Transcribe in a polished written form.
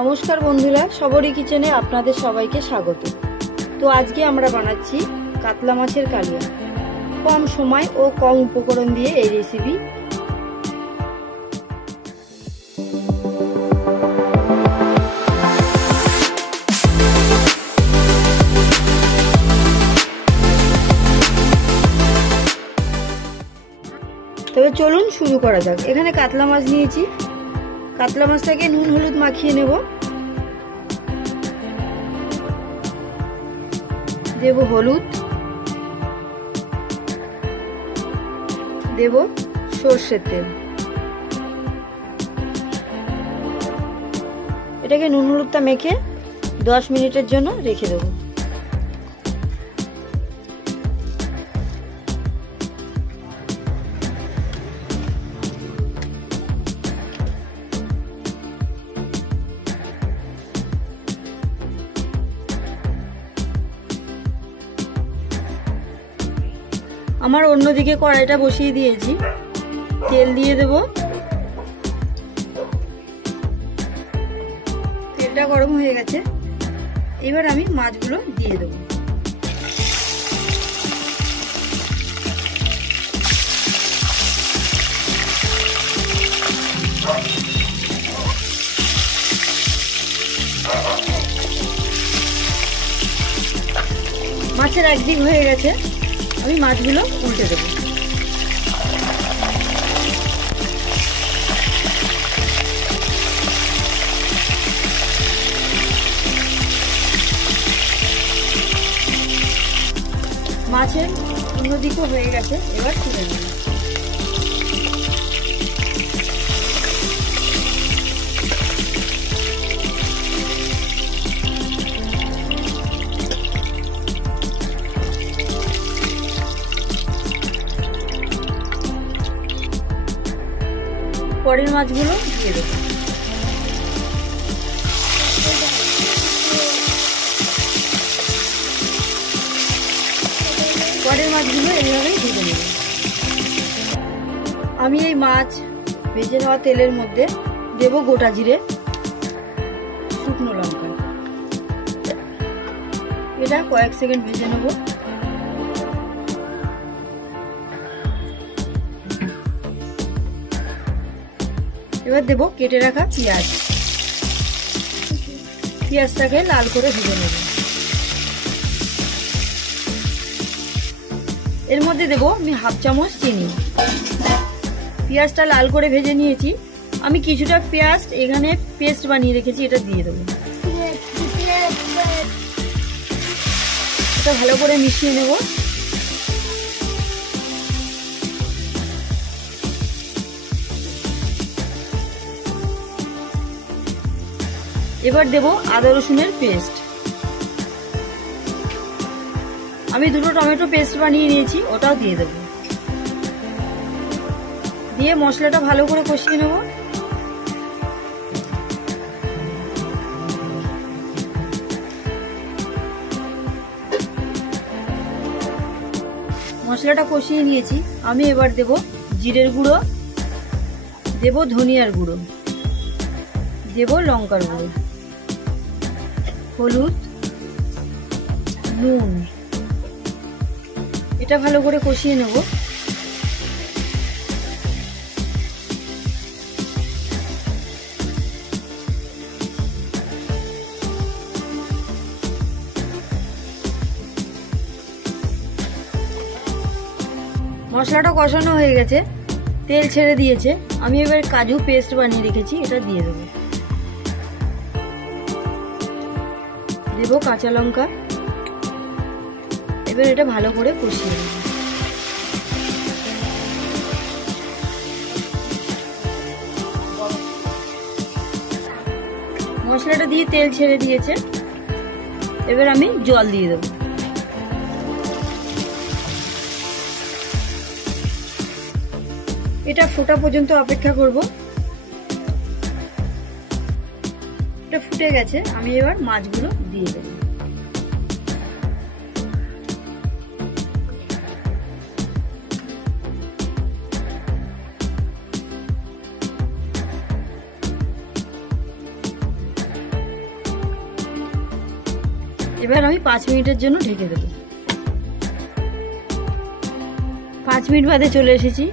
নমস্কার বন্ধুরা, সবরি কিচেনে আপনাদের সবাইকে স্বাগত। তো আজকে আমরা বানাচ্ছি কাতলা মাছের কালিয়া। কম সময় ও কম উপকরণ দিয়ে এই রেসিপি। তবে চলুন শুরু করা যাক। এখানে কাতলা মাছ নিয়েছি। কাতলা মাছটাকে নুন হলুদ মাখিয়ে নেব। দেব হলুদ, দেব সর্ষের তেল। এটাকে নুন হলুদটা মেখে 10 মিনিটের জন্য রেখে দেব। আমার অন্যদিকে কড়াইটা বসিয়ে দিয়েছি। তেল দিয়ে দেব। তেলটা গরম হয়ে গেছে। এবার আমি মাছগুলো দিয়ে দেব। মাছের একদিক হয়ে গেছে, আমি মাছগুলো উল্টে দেব। মাছের অন্যদিকও হয়ে গেছে, এবার তুলে নেব। পরের মাছগুলো দিয়ে দেব। পরের মাছগুলো এইভাবেই ভেজে নেব। আমি এই মাছ ভেজে নেওয়া তেলের মধ্যে দেব গোটা জিরে, শুকনো লঙ্কা। এটা কয়েক সেকেন্ড ভেজে নেব। এবার দেব কেটে রাখা পেঁয়াজ। পেঁয়াজটাকে লাল করে ভেজে নেব। এর মধ্যে দেব আমি হাফ চামচ চিনি। পেঁয়াজটা লাল করে ভেজে নিয়েছি। আমি কিছুটা পেঁয়াজ এখানে পেস্ট বানিয়ে রেখেছি, এটা দিয়ে দেব। এটা ভালো করে মিশিয়ে নেব। এবার দেব আদা রসুনের পেস্ট। আমি দুটো টমেটো পেস্ট বানিয়ে নিয়েছি, ওটাও দিয়ে দেব। দিয়ে মশলাটা ভালো করে কষিয়ে নেব। মশলাটা কষিয়ে নিয়েছি। আমি এবার দেব জিরের গুঁড়ো, দেব ধনিয়ার গুঁড়ো, দেব লঙ্কার গুঁড়ো, হলুদ, নুন। এটা ভালো করে কষিয়ে নেব। মশলাটা কষানো হয়ে গেছে, তেল ছেড়ে দিয়েছে। আমি এবার কাজু পেস্ট বানিয়ে রেখেছি, এটা দিয়ে দেবো। দেব কাঁচা লঙ্কা। এবার এটা ভালো করে কষিয়ে নেব। মশলাটা দিয়ে তেল ছেড়ে দিয়েছে। এবার আমি জল দিয়ে দেব। এটা ফোটা পর্যন্ত অপেক্ষা করব। এটা ফুটে গেছে, আমি এবার মাছগুলো দিয়ে দেব। এবার আমি 5 মিনিটের জন্য ঢেকে দেবো। 5 মিনিট বাদে চলে এসেছি।